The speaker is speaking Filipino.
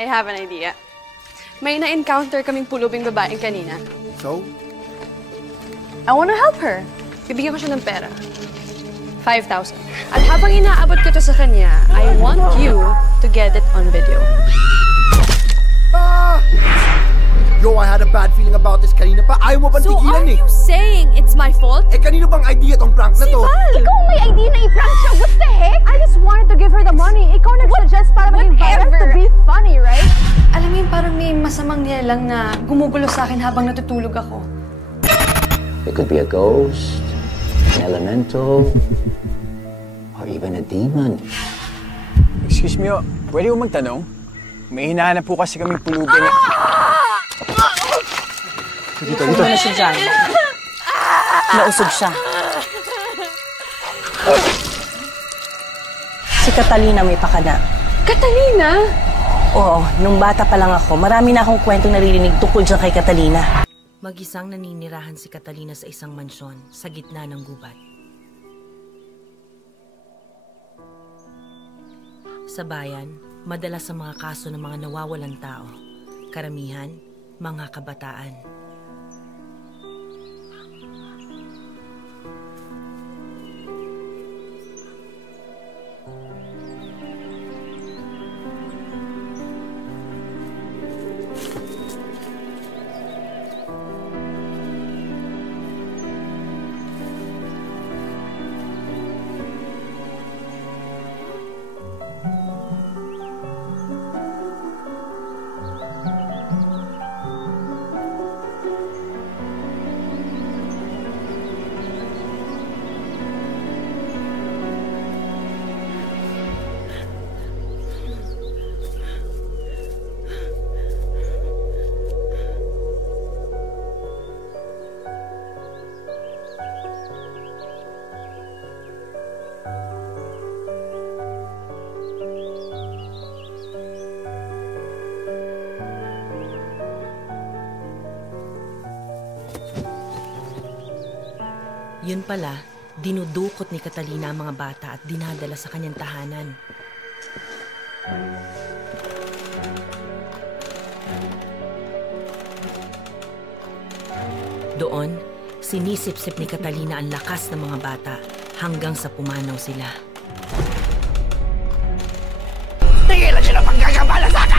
I have an idea. May na-encounter kaming pulubing babaeng kanina. So? I wanna help her. Bibigyan ko siya ng pera. 5,000. At habang inaabot ko to sa kanya, I want you to get it on video. Ah! Yo, I had a bad feeling about this kanina pa. Ayaw mo bang tigilan eh? So are you saying it's my fault? Eh, kanino bang idea tong prank na to? Ikaw may idea na i-prank siya. What the heck? I just wanted to give her the money. Ikaw nag-suggest para maging viral to be funny, right? Alam mo yun, parang may masamang nilalang na gumugulo sa akin habang natutulog ako. It could be a ghost, an elemental, or even a demon. Excuse me, pwede mo magtanong? May hinahanap po kasi kaming pulubing. Dito. Ano siya dyan? Nausog siya. Si Catalina may pakana. Catalina? Oo, nung bata pa lang ako, marami na akong kwentong naririnig tungkol dyan kay Catalina. Mag-isang naninirahan si Catalina sa isang mansyon sa gitna ng gubat. Sa bayan, madalas sa mga kaso ng mga nawawalang tao. Karamihan, mga kabataan. Yun pala, dinudukot ni Catalina ang mga bata at dinadala sa kanyang tahanan. Doon, sinisip-sip ni Catalina ang lakas ng mga bata hanggang sa pumanaw sila. Tigilan siya na pagkakabala sa akin!